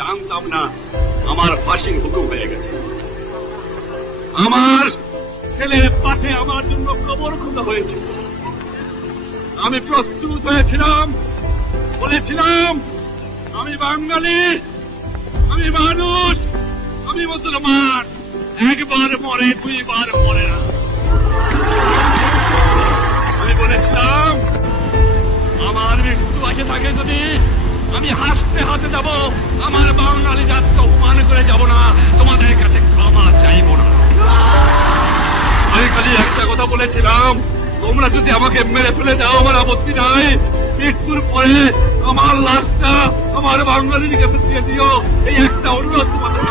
জানতাম না আমার ফাঁসির হুকুম হয়ে গেছে। আমার ছেলের পাশে আমার জন্য কবর খোঁজা হয়েছিল। আমি প্রস্তুত হয়েছিলাম, বলেছিলাম আমি বাঙালি, আমি মানুষ, আমি মুসলমান, একবার মরে দুইবার মরে না। আমি বলেছিলাম আমার মৃত্যু আসে থাকে যদি আমি হাসতে হাতে যাব, আমার বাঙালি জাতকে অপমান করে যাব না, তোমাদের কাছে ক্ষমা চাইব না। আমি খালি একটা কথা বলেছিলাম, তোমরা যদি আমাকে মেরে ফেলে দাও আমার আপত্তি নাই, মৃত্যুর পরে আমার লাশটা আমার বাঙালির কাছে দিয়ে দিও, এই একটা অনুরোধ তোমাদের।